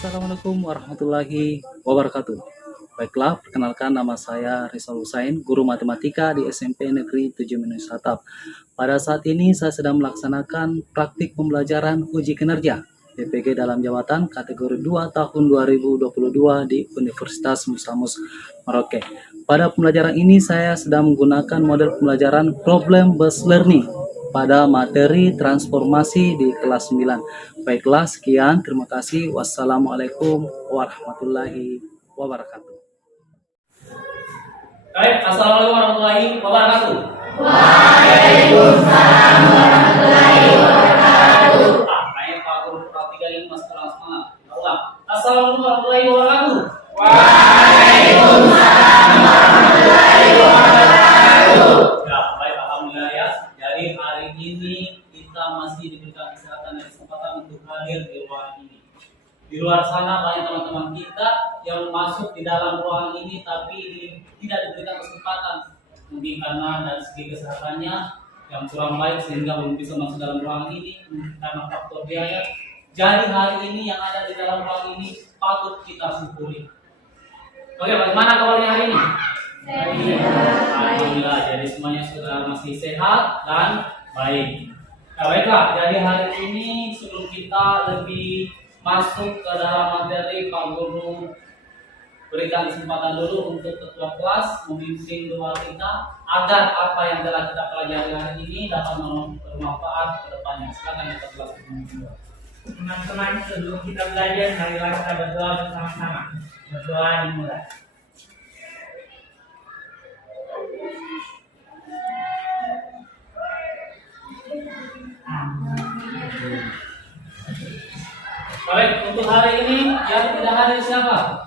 Assalamualaikum warahmatullahi wabarakatuh. Baiklah, perkenalkan nama saya Rizal Husain, guru matematika di SMP Negeri 7 Minus Atap. Pada saat ini saya sedang melaksanakan praktik pembelajaran uji kinerja PPG dalam jabatan kategori 2 tahun 2022 di Universitas Mustamus Merauke. Pada pembelajaran ini saya sedang menggunakan model pembelajaran problem based learning pada materi transformasi di kelas 9. Baiklah, sekian. Terima kasih. Wassalamualaikum warahmatullahi wabarakatuh. Baik, assalamualaikum warahmatullahi wabarakatuh. Waalaikumsalam warahmatullahi wabarakatuh. Kayaknya Pak Guru Pratika ini masih kurang semangat. Ulang. Assalamualaikum warahmatullahi wabarakatuh. Waalaikumsalam warahmatullahi wabarakatuh. Ya, baik, alhamdulillah ya. Jadi hari ini kita masih diberikan kesehatan dan kesempatan untuk hadir di ruangan ini. Di luar sana banyak teman-teman kita yang masuk di dalam ruangan ini tapi tidak diberikan kesempatan, mungkin karena dari segi kesehatannya yang kurang baik sehingga belum bisa masuk dalam ruangan ini karena faktor biaya. Jadi hari ini yang ada di dalam ruangan ini patut kita syukuri. Oke, bagaimana kabarnya hari ini? Alhamdulillah, jadi semuanya sudah masih sehat dan baik. Nah, baiklah, jadi hari ini sebelum kita lebih masuk ke dalam materi, Pak Guru berikan kesempatan dulu untuk ketua kelas memimpin doa kita agar apa yang telah kita pelajari hari ini dapat bermanfaat ke depannya. Silakan ketua kelas memimpin doa. Teman-teman, sebelum kita belajar, marilah kita berdoa bersama-sama. Berdoa dimulai. Baik, untuk hari ini yang tidak hadir siapa?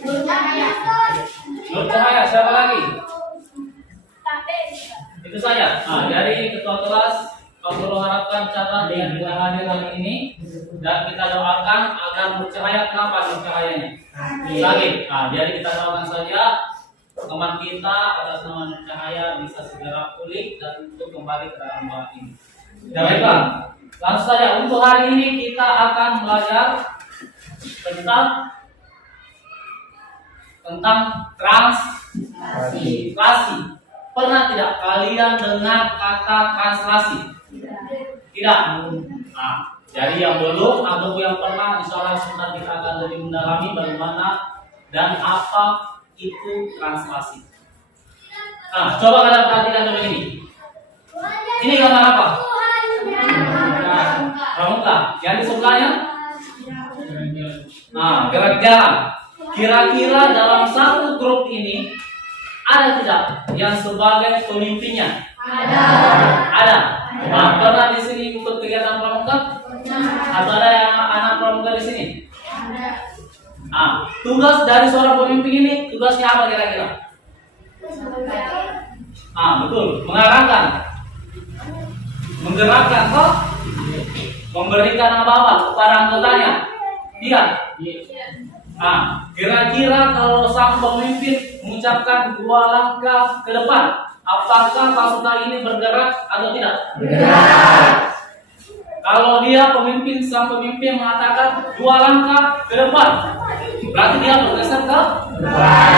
Nur Cahaya, siapa lagi? Itu saja. Nah, dari ketua kelas, Pak Guru harapkan catat yang tidak hadir hari ini dan kita doakan agar Nur Cahaya, kenapa Nur Cahayanya? Sakit. Nah, jadi kita doakan saja teman kita atas nama Nur Cahaya bisa segera pulih dan untuk kembali ke dalam ruangan ini. Ya, baiklah. Langsung saja untuk hari ini kita akan belajar tentang translasi. Pernah tidak kalian dengar kata translasi? Tidak. Nah, jadi yang belum atau yang pernah, insyaallah sebentar kita akan lebih mendalami bagaimana dan apa itu translasi. Nah, coba kalian perhatikan dulu ini. Ini gambar apa? Pramuka. Yang di sebelahnya? Nah, gerak jalan. Kira-kira dalam satu grup ini ada tidak yang sebagai pemimpinnya? Ada. Nah, pernah di sini ikut kegiatan pramuka? Atau ada yang anak pramuka di sini? Nah, tugas dari seorang pemimpin ini tugasnya apa kira-kira? Betul, mengarahkan, menggerakkan, memberikan apa-apa kepada anggotanya. Iya. Kira-kira kalau sang pemimpin mengucapkan 2 langkah ke depan, apakah pasukan ini bergerak atau tidak? Bergerak. Kalau dia sang pemimpin mengatakan 2 langkah ke depan, berarti dia bergeser ke depan.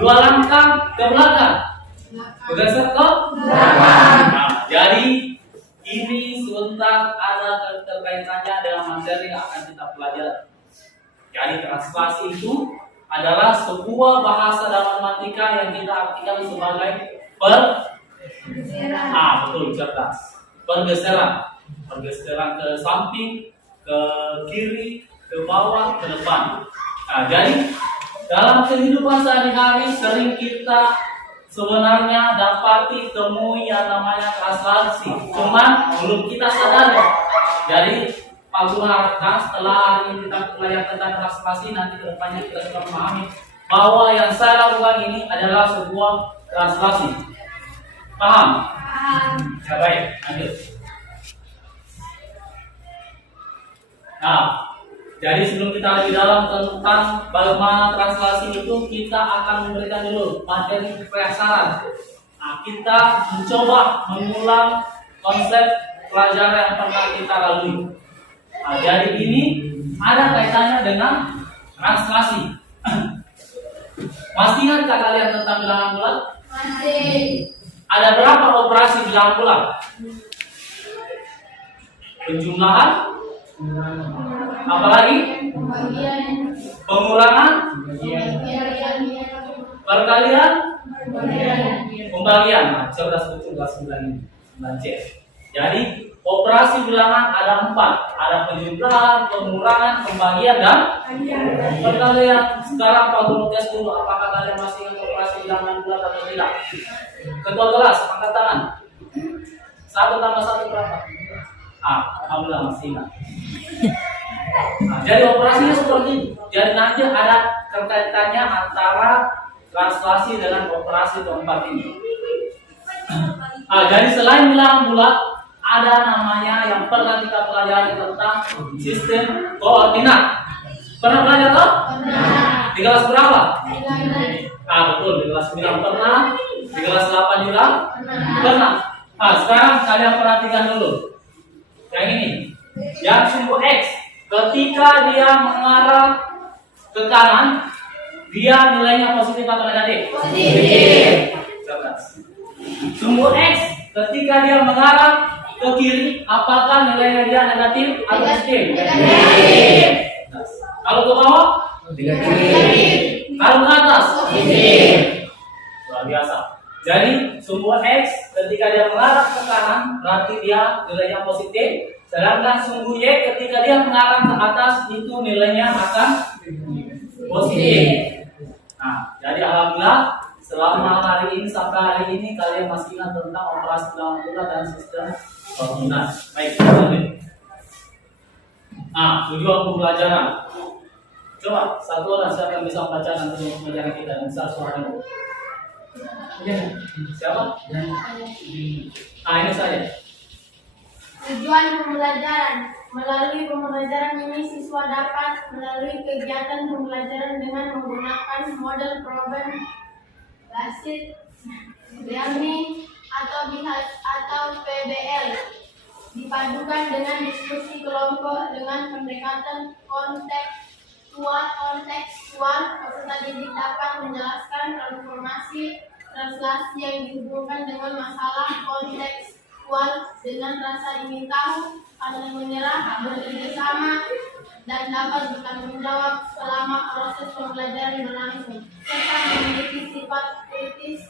2 langkah ke belakang, bergeser ke belakang. Jadi ini sebentar ada keterkaitannya dengan materi yang akan kita pelajari. Jadi translasi itu adalah sebuah bahasa dalam matematika yang kita artikan sebagai betul, cerdas. Pergeseran ke samping, ke kiri, ke bawah, ke depan. Nah, jadi dalam kehidupan sehari-hari sering kita sebenarnya dapati temui yang namanya translasi, cuman belum kita sadari. Jadi Pak Guru harapkan setelah hari ini kita belajar tentang translasi, nanti kedepannya kita sudah memahami bahwa yang saya lakukan ini adalah sebuah translasi. Paham? Ya, baik, lanjut. Nah, jadi sebelum kita lebih dalam tentang bagaimana translasi itu, kita akan memberikan dulu materi prasaran. Nah, kita mencoba mengulang konsep pelajaran yang pernah kita lalui. Nah, jadi ini ada kaitannya dengan translasi. Masih ingatkah kalian tentang bilangan bulat? Masih. Ada berapa operasi bilangan bulat? Penjumlahan, apalagi Pembagian. pengurangan, Pembagian. perkalian, Pembagian. pembagian. Nah, saya sudah sebutkan kelas 9 ini, 9C. Jadi operasi bilangan ada 4, ada penjumlahan, pengurangan, pembagian, dan perkalian. Sekarang Pak Guru tes dulu, apakah kalian masih ingat operasi bilangan bulat atau tidak? Ketua kelas, angkat tangan. 1 tambah 1 berapa? Alhamdulillah masih ingat. Nah, jadi operasinya seperti ini. Jadi nanti ada kaitannya antara translasi dengan operasi keempat ini. Jadi selain bilangan bulat, ada namanya yang pernah kita pelajari tentang sistem koordinat. Pernah belajar toh? Pernah. Di kelas berapa? Pernah. Betul, di kelas 9 pernah, di kelas 8 juga Pernah. pernah. Sekarang kalian perhatikan dulu. Yang ini, yang sumbu X, ketika dia mengarah ke kanan, dia nilainya positif atau negatif? Positif. Sumbu X, ketika dia mengarah ke kiri, apakah nilainya dia negatif atau positif? Negatif. Kalau ke bawah? Negatif. Kalau ke atas? Positif. Luar biasa. Jadi sumbu X ketika dia mengarah ke kanan berarti dia nilainya positif. Sedangkan sumbu Y ketika dia mengarah ke atas itu nilainya akan positif. Nah, jadi alhamdulillah selama hari ini sampai hari ini kalian masih ingat tentang operasi bilangan bulat dan sistem koordinat. Baik, lanjut. Tujuan pembelajaran. Coba satu orang siapa yang bisa membacakan tujuan pembelajaran kita dan besar suaranya. Siapa? Ini saya. Tujuan pembelajaran. Melalui pembelajaran ini siswa dapat melalui kegiatan pembelajaran dengan menggunakan model problem basis learning atau PBL dipadukan dengan diskusi kelompok dengan pendekatan kontekstual. Peserta didik dapat menjelaskan transformasi translasi yang dihubungkan dengan masalah kontekstual dengan rasa ingin tahu, pantang menyerah, bekerja sama, dan dapat bertanggung jawab selama proses pembelajaran berlangsung, serta memiliki sifat kritis,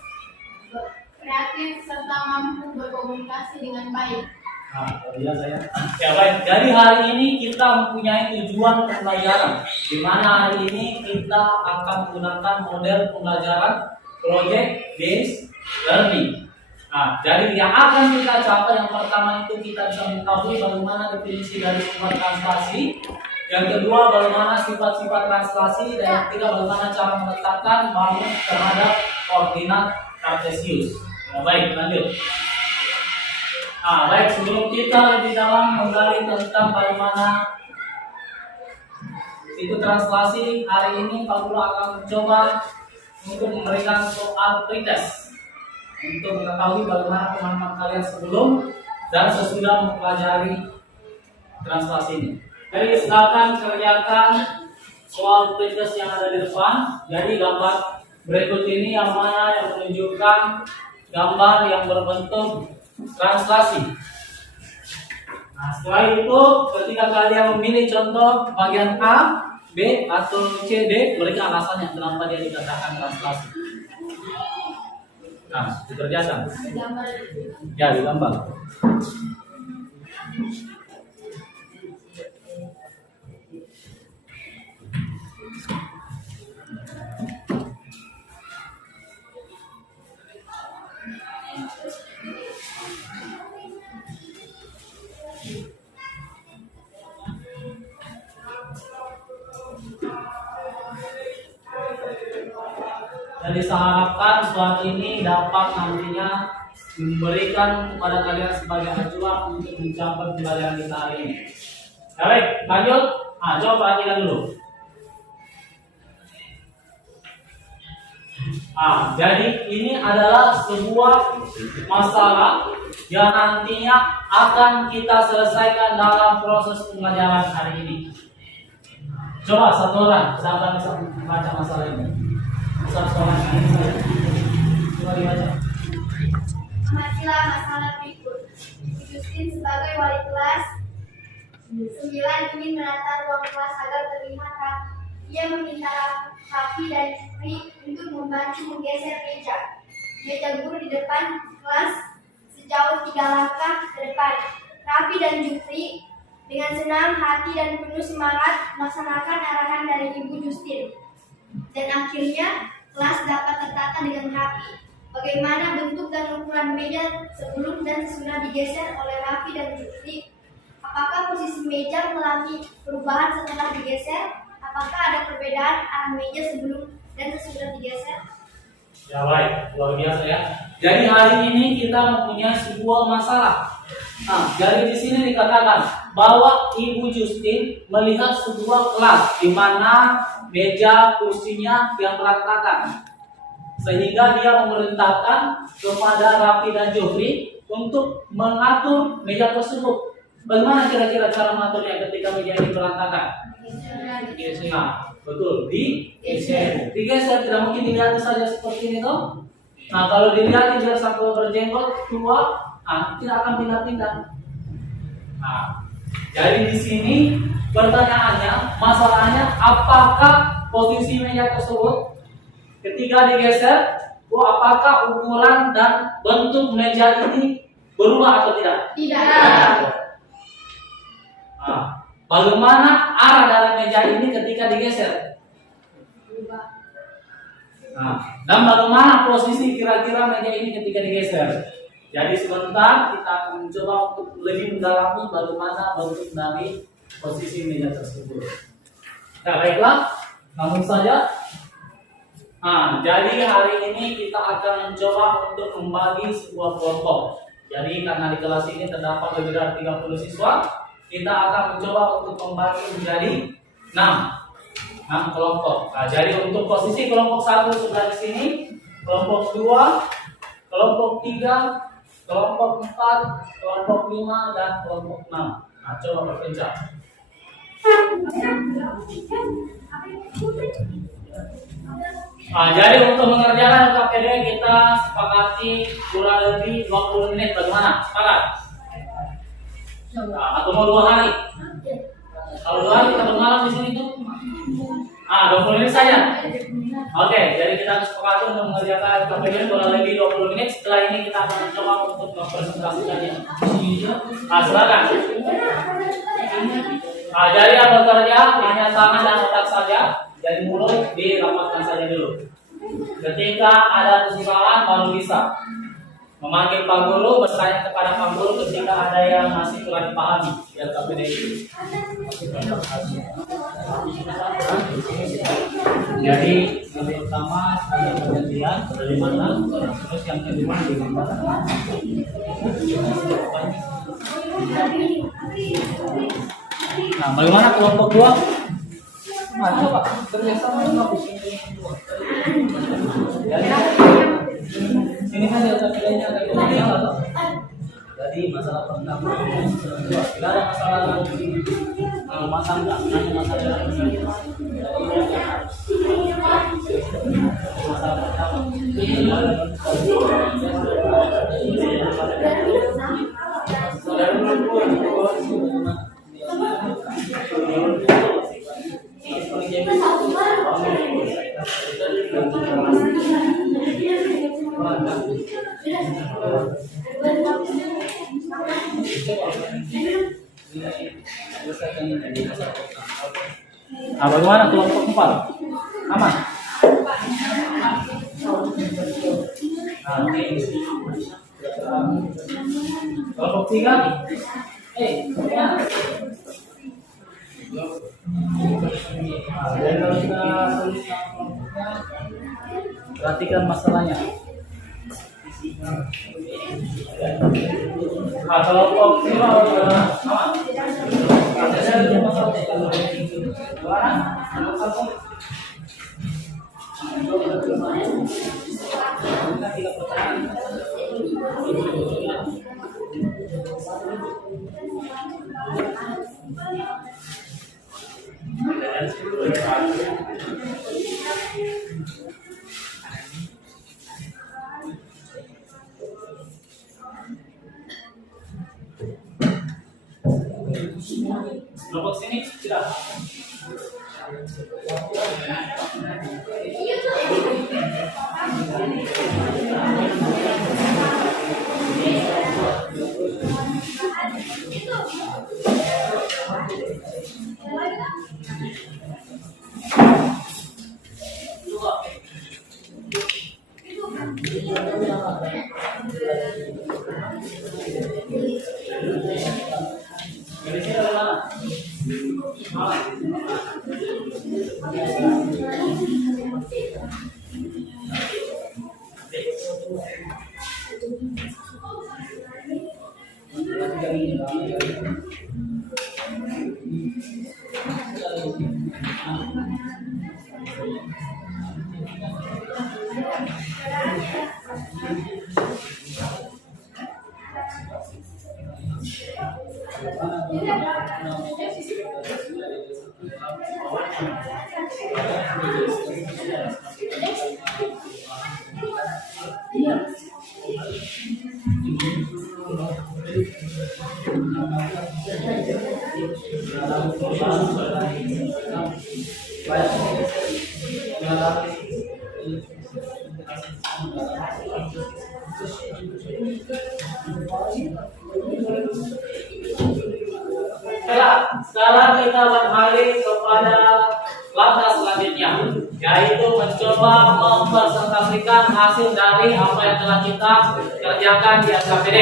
kreatif, serta mampu berkomunikasi dengan baik. Ya baik, jadi hari ini kita mempunyai tujuan pembelajaran, di mana hari ini kita akan menggunakan model pembelajaran project based learning. Jadi yang akan kita capai yang pertama itu kita bisa mengetahui bagaimana definisi dari sifat translasi, yang kedua bagaimana sifat-sifat translasi, dan yang ketiga bagaimana cara meletakkan bangun terhadap koordinat Cartesius. Ya, baik, lanjut. Baik, sebelum kita lebih dalam menggali tentang bagaimana itu translasi, hari ini Pak Guru akan mencoba untuk memberikan soal pretest untuk mengetahui bagaimana pemahaman kalian sebelum dan sesudah mempelajari translasi ini. Jadi silakan kerjakan soal pretest yang ada di depan. Jadi gambar berikut ini yang mana yang menunjukkan gambar yang berbentuk translasi. Setelah itu ketika kalian memilih contoh bagian A, B atau C, D, berikan alasannya kenapa dia dikatakan translasi. Dikerjakan. Ya, digambar. Jadi saya harapkan soal ini dapat nantinya memberikan kepada kalian sebagai acuan untuk mencapai pembelajaran kita hari ini. Baik, lanjut. Coba perhatikan dulu. Jadi ini adalah sebuah masalah yang nantinya akan kita selesaikan dalam proses pembelajaran hari ini. Coba satu orang, siapa bisa baca masalah ini? Satu orang ini saya. Coba dibaca. Amatilah masalah berikut. Justin sebagai wali kelas 9 ingin menata ruang kelas agar terlihat rapi. Ia meminta Rafi dan Jupri untuk membantu menggeser meja. Meja guru di depan kelas sejauh 3 langkah ke depan. Rafi dan Jupri dengan senang hati dan penuh semangat melaksanakan arahan dari Ibu Justin. Dan akhirnya kelas dapat tertata dengan rapi. Bagaimana bentuk dan ukuran meja sebelum dan sesudah digeser oleh Rafi dan Jupri? Apakah posisi meja mengalami perubahan setelah digeser? Apakah ada perbedaan arah meja sebelum dan sesudah digeser? Ya baik, luar biasa ya. Jadi hari ini kita mempunyai sebuah masalah. Nah, jadi di sini dikatakan bahwa Ibu Justin melihat sebuah kelas di mana meja kursinya yang berantakan, sehingga dia memerintahkan kepada Rafi dan Jofri untuk mengatur meja tersebut. Bagaimana kira-kira cara mengaturnya ketika meja ini berantakan? Nah, betul, digeser. Digeser, tidak mungkin dilihat saja seperti ini toh. Nah, kalau dilihat dia satu berjenggot tua, tidak akan pindah-pindah. Nah, jadi di sini pertanyaannya, masalahnya, apakah posisi meja tersebut ketika digeser, apakah ukuran dan bentuk meja ini berubah atau tidak? Tidak. Nah, bagaimana arah dari meja ini ketika digeser? Nah, dan bagaimana posisi kira-kira meja ini ketika digeser? Jadi sebentar kita akan mencoba untuk lebih mendalami bagaimana bentuk dari posisi meja tersebut. Nah, baiklah, langsung saja. Nah, jadi hari ini kita akan mencoba untuk membagi sebuah kelompok. Jadi karena di kelas ini terdapat lebih dari 30 siswa, kita akan mencoba untuk membagi menjadi 6 kelompok. Nah, jadi untuk posisi kelompok 1 sebelah di sini, kelompok 2, kelompok 3, kelompok 4, kelompok 5, dan kelompok 6. Nah, coba berpencet. Nah, jadi untuk mengerjakan KPD kita sepakati kurang lebih 20 menit. Bagaimana? Sepakat? Nah, atau mau 2 hari? Kalau 2 hari kita bermalam di sini tuh. 20 menit saja. Oke, jadi kita sepakati untuk mengerjakan KPD kurang lebih 20 menit. Setelah ini kita akan mencoba untuk mempresentasikannya. Silakan. Jadi yang bekerja hanya tangan dan otak saja. Dari mulut dirapatkan saja dulu. Ketika ada kesusahan baru bisa memanggil Pak Guru, bertanya kepada Pak Guru ketika ada yang masih kurang dipahami biar KPD itu. Jadi yang pertama ada pergantian dari mana, terus yang kedua di mana. Nah, bagaimana kelompok 2? Coba kerjasama bagus ini. Ini kan data pilihannya ada yang atau? Jadi masalah pertama, tidak ada masalah rumah tangga, hanya masalah pertama. Nah, bagaimana kelompok 4? Aman? Kelompok 3? Bagaimana? Dan kalau kita perhatikan masalahnya. Kelompok 5 aman? Ada masalah Kelompok sini tidak. Dari sini ada mana? Sekarang kita beralih kepada langkah selanjutnya, yaitu mencoba mempresentasikan hasil dari apa yang telah kita kerjakan di SKPD.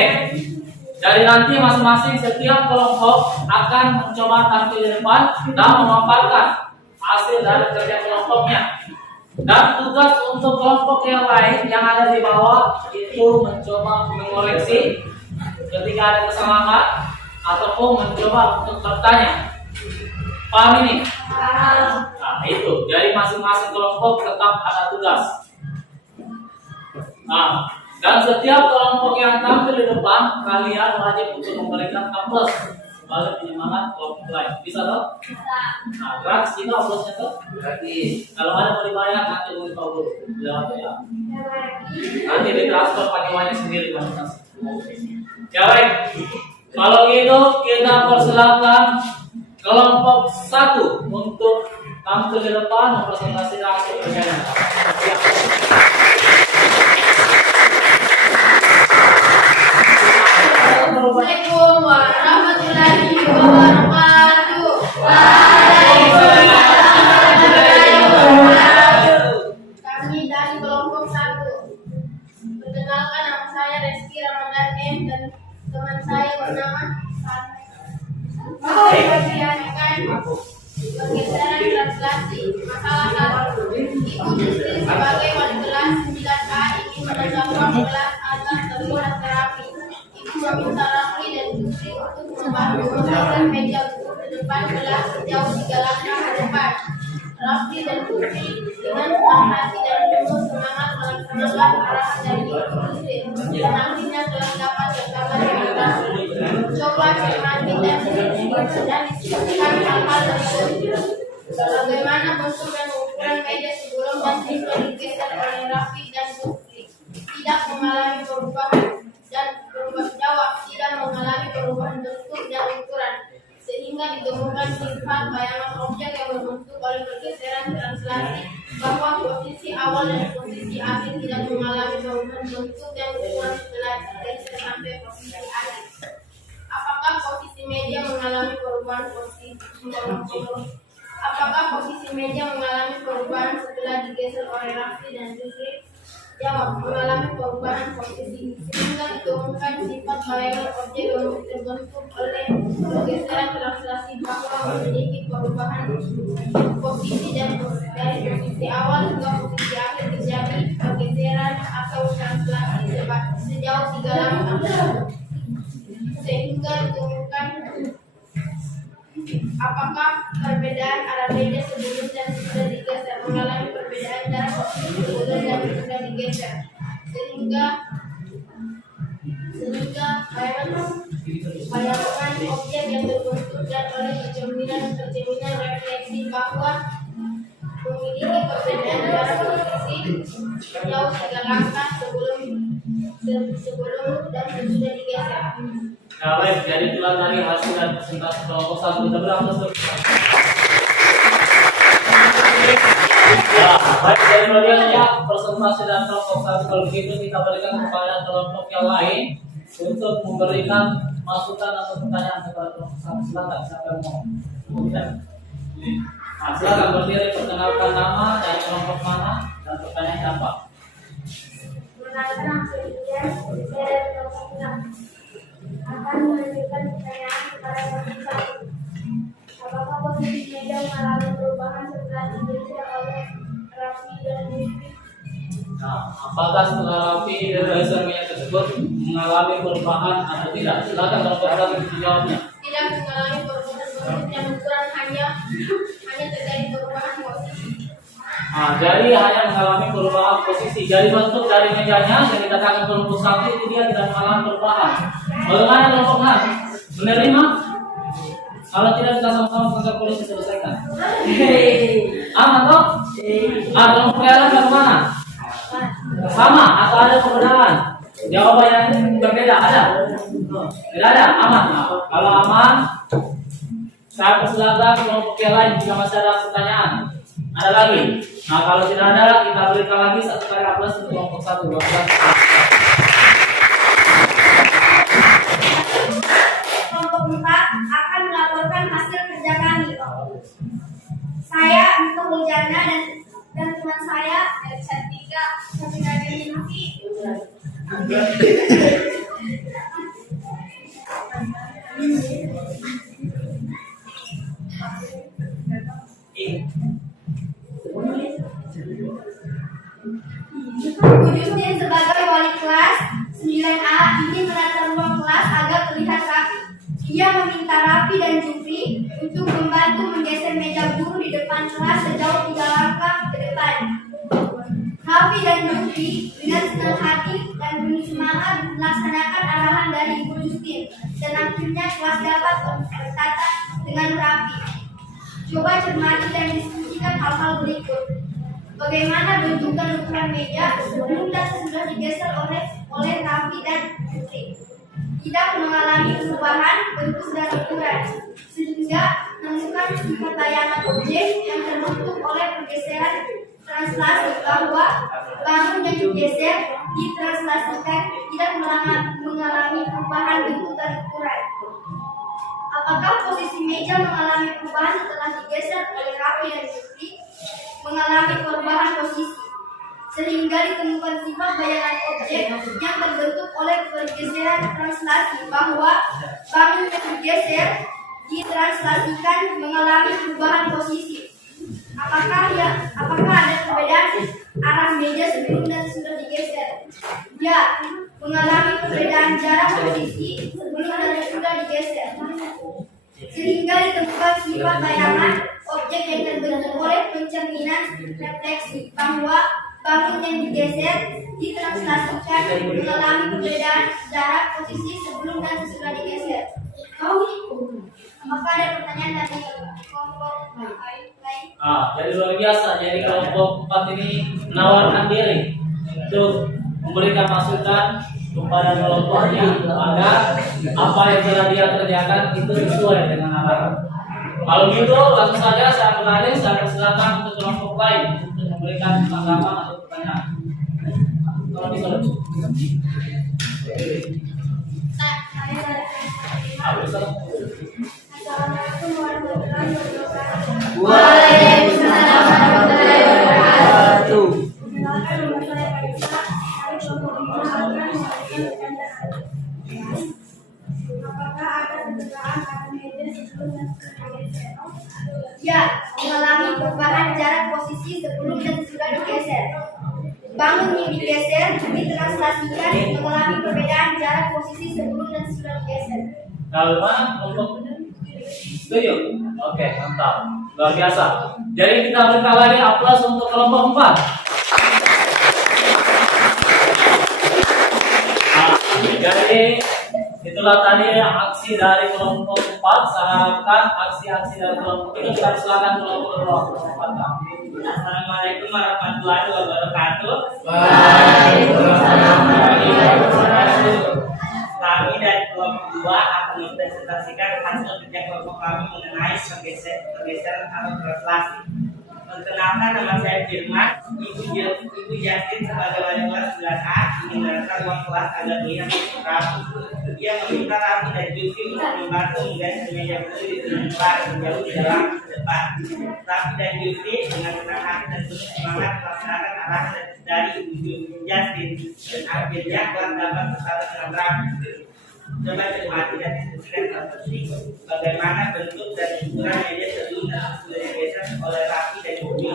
Jadi nanti masing-masing setiap kelompok akan mencoba tampil di depan dan memaparkan hasil dari kerja kelompoknya. Dan tugas untuk kelompok yang lain yang ada di bawah itu mencoba mengoreksi ketika ada kesalahan ataupun mencoba untuk bertanya. Paham ini? Nah, itu. Jadi masing-masing kelompok tetap ada tugas. Nah, dan setiap kelompok yang tampil di depan, kalian wajib untuk memberikan aplaus sebagai penyemangat kelompok lain. Bisa toh? Nah, gratis juga aplausnya toh? Gratis. Kalau ada mau dibayar, nanti mau dibawa dulu. Lewat ya. Nanti ditransfer pakai uangnya sendiri masing-masing. Ya baik. Kalau gitu kita persilakan kelompok 1 untuk tampil di depan mempresentasikan hasil kerjanya. Assalamualaikum warahmatullahi wabarakatuh. Kami dari kelompok 1. Perkenalkan, nama saya Reski Ramadan M dan teman saya bernama pergeseran translasi. Masalah 1. Ibu Sri sebagai wali kelas 9A ingin menambahkan kelas agar terlihat terapi. Ibu meminta Rafli dan Putri untuk membantu memasang meja duduk di depan kelas sejauh 3 langkah ke depan. Rafli dan Putri dengan senang hati dan penuh semangat melaksanakan arahan dari Ibu Sri. Dan akhirnya telah dapat rekaman dengan Rafli. Coba cermati dan diskusikan hal-hal tersebut. Bagaimana bentuk dan ukuran meja sebelum dan sesudah digeser oleh Rafli dan Putri. Tidak mengalami perubahan dan jawab tidak mengalami perubahan bentuk dan ukuran, sehingga ditemukan sifat bayangan objek yang berbentuk oleh pergeseran translasi bahwa posisi awal dan posisi akhir tidak mengalami perubahan bentuk dan ukuran setelah digeser sampai posisi akhir. Apakah posisi meja mengalami perubahan setelah digeser oleh Rafli dan Putri? Jawab, mengalami perubahan posisi, sehingga ditemukan sifat bayangan objek yang terbentuk oleh pergeseran translasi bahwa memiliki perubahan posisi dan dari posisi awal hingga posisi akhir terjadi pergeseran atau translasi sejauh 3 langkah. Sehingga ditemukan apakah perbedaan arah meja sebelum dan sesudah digeser mengalami perbedaan cara posisi sebelum dan sesudah digeser, sehingga bayangan objek yang terbentuk dan oleh cerminan refleksi refleksi bahwa memiliki perbedaan jarak posisi sejauh 3 langkah sebelum dan sesudah digeser. Nah, baik, jadi itulah tadi hasil dan presentasi kelompok 1. Kita berapa ya, baik, dari bagiannya presentasi dan kelompok 1. Kalau begitu kita berikan kepada kelompok yang lain untuk memberikan masukan atau pertanyaan kepada kelompok 1. Silakan, siapa yang mau? Nah, silakan berdiri, perkenalkan nama dari kelompok mana dan pertanyaan apa. Perkenalkan aku Ilya dari kelompok 6. Akan menunjukkan pertanyaan kepada kelompok 1. Apakah posisi meja mengalami perubahan setelah digeser oleh Raffi dan Jufri? Nah, apakah setelah Raffi dan geser meja tersebut mengalami perubahan atau tidak? Silakan kelompok 1 dijawabnya. Tidak mengalami perubahan posisi yang ukuran hanya terjadi perubahan posisi. Nah, jadi hanya mengalami perubahan posisi. Jadi bentuk dari mejanya yang dikatakan kelompok 1 itu dia tidak mengalami perubahan. Bagaimana kelompok 6? Menerima? Kalau tidak kita sama-sama kantor polisi selesaikan. Aman toh? Kelompok yang lain bagaimana? Sama atau ada perbedaan? Jawaban yang berbeda ada? Tidak ada? Aman? Kalau aman, saya persilakan kelompok yang lain jika masih ada pertanyaan. Ada lagi? Nah, kalau tidak ada, kita berikan lagi satu kali aplaus untuk kelompok 1. Kelompok 4 akan melaporkan hasil kerja kami. Saya Mika Muljana dan teman saya Cantika Deminati. Bu Justin sebagai wali kelas 9A ini menata ruang kelas agar terlihat rapi. Ia meminta Raffi dan Jufri untuk membantu menggeser meja guru di depan kelas sejauh 3 langkah ke depan. Raffi dan Jufri dengan senang hati dan penuh semangat melaksanakan arahan dari Bu Justin dan akhirnya kelas dapat tertata dengan rapi. Coba cermati dan diskusikan hal-hal berikut. Bagaimana bentuk dan ukuran meja sebelum dan sesudah digeser oleh Raffi dan Jufri. Tidak mengalami perubahan bentuk dan ukuran, sehingga menemukan sifat layanan objek yang terbentuk oleh pergeseran translasi bahwa bangun yang digeser ditranslasikan tidak mengalami perubahan bentuk dan ukuran. Apakah posisi meja mengalami perubahan setelah digeser oleh Raffi dan Jufri? Mengalami perubahan posisi, sehingga ditemukan sifat bayangan objek yang terbentuk oleh pergeseran translasi bahwa bangun yang digeser ditranslasikan mengalami perubahan posisi. Apakah ada perbedaan arah meja sebelum dan sudah digeser? Ya, mengalami perbedaan jarak posisi sebelum dan sudah digeser, sehingga ditemukan sifat bayangan objek yang terbentuk oleh pencerminan refleksi bahwa bangun yang digeser ditranslasikan mengalami perbedaan jarak posisi sebelum dan sesudah digeser. Apakah ada pertanyaan dari kelompok lain? Jadi luar biasa. Jadi kelompok 4 ini menawarkan diri untuk memberikan masukan kepada kelompoknya agar apa yang telah dia kerjakan itu sesuai dengan arahan. Kalau gitu langsung saja saya beralih, saya persilakan untuk kelompok lain untuk memberikan tanggapan atau pertanyaan. Kalau bisa lucu. Assalamualaikum warahmatullahi wabarakatuh. Waalaikumsalam warahmatullahi wabarakatuh. Perkenalkan nama saya Kaisa dari kelompok 5 akan melakukan bercandaan. Apakah ada perbedaan arah meja sebelum dan sesudah digeser? Ya, mengalami perubahan jarak posisi sebelum dan sesudah digeser. Bangun yang digeser ditranslasikan mengalami perbedaan jarak posisi sebelum dan sesudah digeser. Kalau mana kelompok setuju? Oke, mantap. Luar biasa. Jadi kita berikan lagi aplaus untuk kelompok 4. Jadi Itulah tadi aksi dari kelompok 4. Saya harapkan aksi-aksi dari kelompok itu kita silakan kelompok 4. Assalamualaikum warahmatullahi wabarakatuh. Waalaikumsalam warahmatullahi wabarakatuh. Kami dari kelompok 2 akan mempresentasikan hasil kerja kelompok kami mengenai pergeseran atau translasi. Perkenalkan, nama saya Firman. Ibu Justin sebagai wali kelas 9A ingin menerangkan ruang kelas agar melihat rapi. Ia meminta Rafi dan Jufi untuk membantu mengganti meja berdiri di tengah kelas menjauh di dalam ke depan. Rafi dan Jufi dengan senang hati dan penuh semangat melaksanakan arahan dari Ibu Justin dan akhirnya kelas dapat bersatu dengan Rafi. Coba cermati dan diskusikan hal tersebut. Bagaimana bentuk dan ukuran meja sebelum dan sesudah digeser oleh Rafi dan Jufi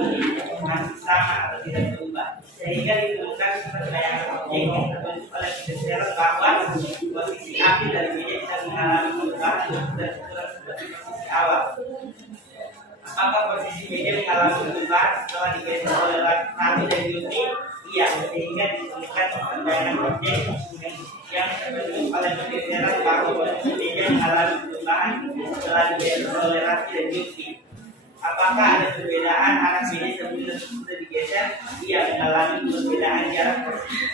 masih sama atau tidak berubah, sehingga ditemukan kepercayaan objek yang terbentuk oleh pergeseran bahwa posisi api dari meja bisa mengalami perubahan dan ukuran seperti posisi awal. Apakah posisi meja mengalami perubahan setelah digeser oleh Rafi dan Jufi? Iya, sehingga ditemukan kepercayaan objek yang terbentuk oleh pergeseran bahwa posisi meja mengalami perubahan setelah digeser oleh Rafi dan Jufi. Apakah ada perbedaan arah meja sebelum dan sesudah digeser? Iya, mengalami perbedaan jarak posisi,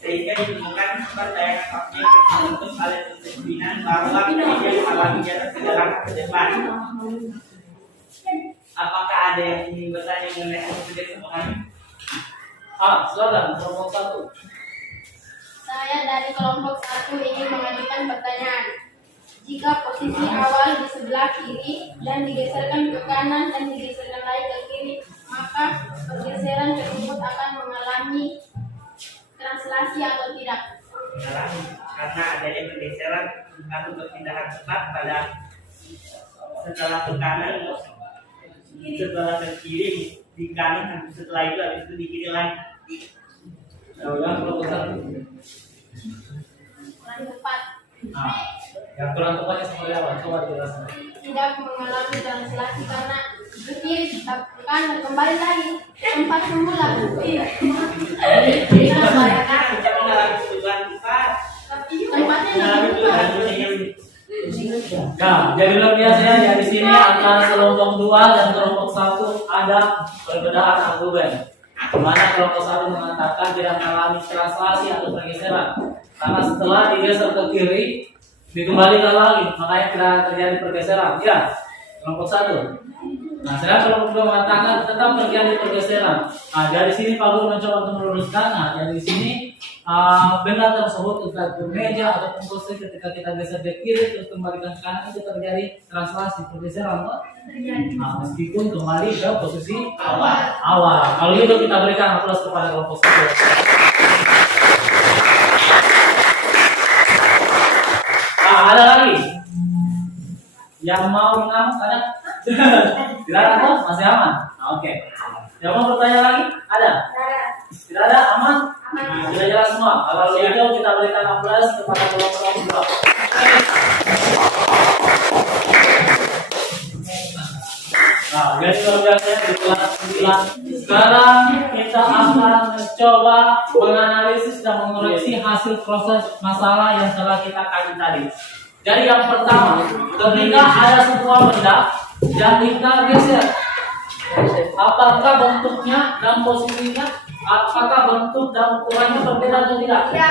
sehingga ditemukan kepercayaan objek yang terbentuk oleh persetujuan bahwa meja mengalami jarak 3 langkah ke depan. Apakah ada yang ingin bertanya mengenai hasil kerja kami? Silakan kelompok 1. Saya dari kelompok 1 ingin mengajukan pertanyaan. Jika posisi awal di sebelah kiri dan digeserkan ke kanan dan digeserkan lagi ke kiri, maka pergeseran tersebut akan mengalami translasi atau tidak? Mengalami, karena adanya pergeseran atau perpindahan cepat pada setelah ke kanan, setelah ke kiri di kanan, setelah itu habis itu di kiri lagi. Yang kelompok 1. Kurang tepat. Yang kurang tepatnya seperti apa? Coba dijelaskan. Tidak mengalami translasi karena ke kiri ke kanan kembali lagi tempat semula. Tidak mengalami perubahan cepat. Tempatnya Mengalami tidak perubahan berubah. Nah, jadi luar biasa ya di sini antara kelompok 2 dan kelompok 1 ada perbedaan argumen. Di mana kelompok 1 mengatakan tidak mengalami translasi atau pergeseran karena setelah digeser ke kiri dikembalikan lagi, makanya tidak terjadi pergeseran. Ya, kelompok 1. Nah, sedangkan kelompok 2 mengatakan tetap terjadi pergeseran. Nah, dari sini Pak Guru mencoba untuk meluruskan. Nah, dari sini benda tersebut entah itu meja ataupun kursi ketika kita geser ke kiri terus kembalikan ke kanan itu terjadi translasi pergeseran. Nah, meskipun kembali ke posisi awal. Kalau itu kita berikan aplaus kepada kelompok 1. Ada lagi yang mau mengamuk? Ada? Tidak ada kok? Masih aman? Oke. Yang mau bertanya lagi? Ada? Tidak ada? Aman? Nah, sudah jelas semua. Kalau itu kita berikan aplaus kepada kelompok 2. Nah, jadi luar biasa di kelas 9. Sekarang kita akan mencoba menganalisis dan mengoreksi hasil proses masalah yang telah kita kaji tadi. Jadi yang pertama, ketika ada sebuah benda yang kita geser, apakah bentuknya dan posisinya, apakah bentuk dan ukurannya berbeda atau tidak? Ya.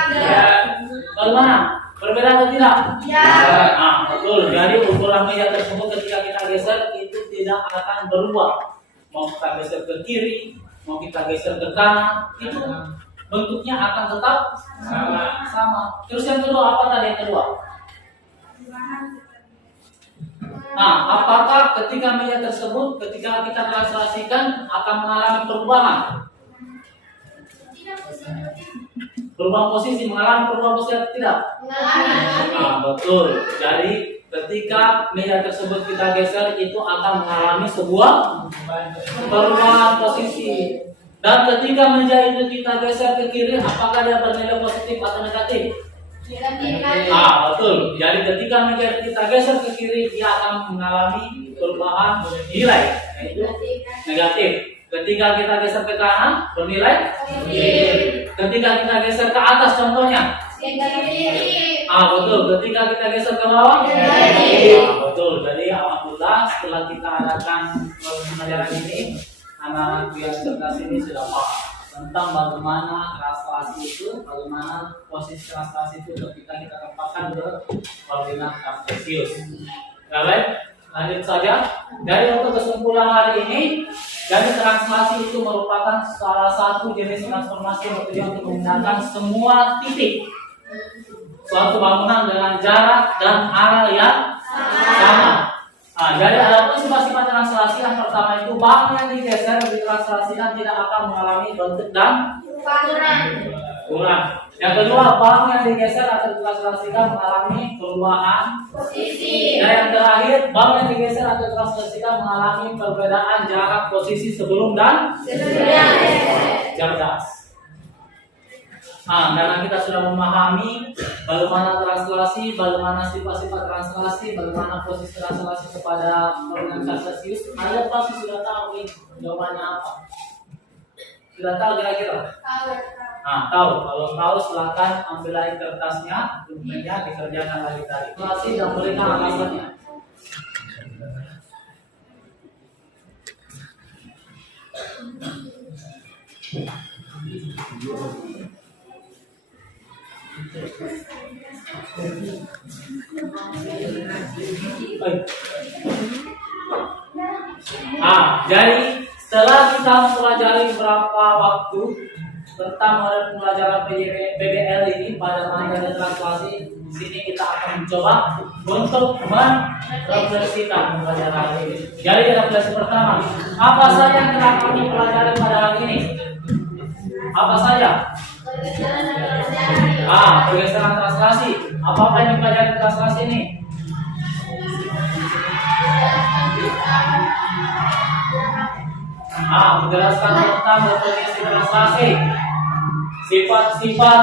Bagaimana? Berbeda atau tidak? Ya. Nah, betul. Jadi ukuran meja tersebut ketika kita geser itu tidak akan berubah. Mau kita geser ke kiri, mau kita geser ke kanan, itu bentuknya akan tetap sama. Terus yang kedua, apa tadi yang kedua? Nah, apakah ketika meja tersebut ketika kita translasikan akan mengalami perubahan? Perubahan posisi, mengalami perubahan posisi atau tidak? Mengalami. Nah, betul. Jadi ketika meja tersebut kita geser itu akan mengalami sebuah perubahan posisi. Dan ketika meja itu kita geser ke kiri, apakah dia bernilai positif atau negatif? Negatif. Ah, betul. Jadi ketika meja kita geser ke kiri, dia akan mengalami perubahan nilai, yaitu negatif. Ketika kita geser ke kanan, bernilai Positif. Ketika kita geser ke atas, contohnya Negatif. Betul. Ketika kita geser ke bawah. Betul. Jadi alhamdulillah setelah kita adakan pelajaran ini, anak-anak yang cerdas ini sudah paham tentang bagaimana translasi itu, bagaimana posisi translasi itu ketika kita tempatkan koordinat kartesius. Baik, lanjut saja. Dari untuk kesimpulan hari ini, jadi translasi itu merupakan salah satu jenis transformasi yang bertujuan untuk memindahkan semua titik suatu bangunan dengan jarak dan arah yang sama. Jadi ada pun sifat-sifat translasi. Yang pertama itu bangun yang digeser ditranslasikan tidak akan mengalami bentuk dan kurang. Yang kedua, bangun yang digeser atau ditranslasikan mengalami perubahan posisi. Dan yang terakhir, bangun yang digeser atau ditranslasikan mengalami perbedaan jarak posisi sebelum dan cerdas. Karena kita sudah memahami bagaimana translasi, bagaimana sifat-sifat translasi, bagaimana posisi translasi kepada koordinat kartesius, Anda pasti sudah tahu ini jawabannya apa. Sudah tahu kira-kira? Tahu. Kalau tahu silakan ambil lagi kertasnya, dokumennya dikerjakan lagi tadi. Translasi dan berikan alasannya. Jadi setelah kita mempelajari beberapa waktu tentang pelajaran PBL ini pada materi translasi, di sini kita akan mencoba untuk merefleksikan pelajaran ini. Jadi refleksi pertama, apa saja yang telah kami pelajari pada hari ini? Apa saja? Pergeseran translasi. Apa yang dipelajari translasi ini? Menjelaskan tentang definisi translasi, sifat-sifat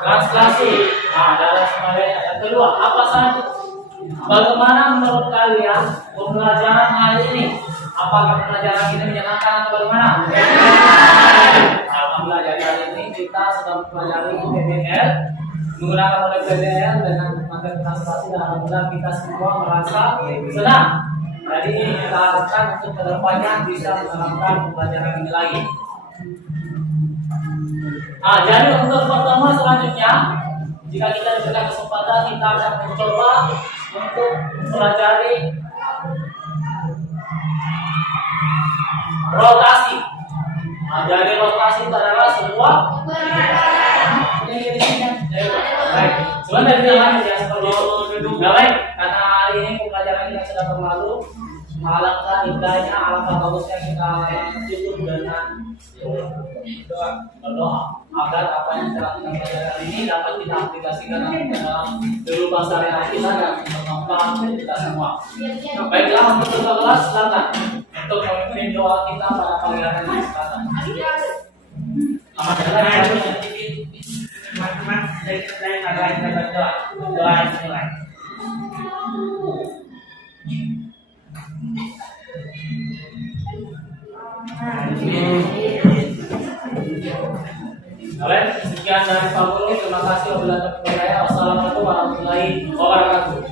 translasi. Dalam sebagainya. Yang kedua, apa saja? Bagaimana menurut kalian pembelajaran hari ini? Apakah pembelajaran ini menyenangkan atau bagaimana? Alhamdulillah, jadi hari ini kita sedang mempelajari PBL, menggunakan model PBL dengan materi translasi, dan alhamdulillah kita semua merasa senang. Jadi kita harapkan untuk kedepannya bisa menerapkan pembelajaran ini lagi. Jadi untuk pertemuan selanjutnya, jika kita diberikan kesempatan, kita akan mencoba untuk mempelajari rotasi. Jadi rotasi itu adalah sebuah sebenarnya tidak lanjut ya seperti itu. Baik, karena hari ini pembelajaran kita sudah berlalu, alangkah indahnya, alangkah bagusnya kita tutup dengan berdoa agar apa yang telah kita pelajari ini dapat kita aplikasikan dalam kehidupan sehari-hari kita dan bermanfaat kita semua. Baiklah, untuk ketua kelas silakan untuk memimpin doa kita pada pagi hari ini sekarang. Teman-teman, saya kita berdoa. Doa dimulai. Baik, sekian dari Pak Guru. Terima kasih wabillahi taufiq wal hidayah. Wassalamualaikum warahmatullahi wabarakatuh.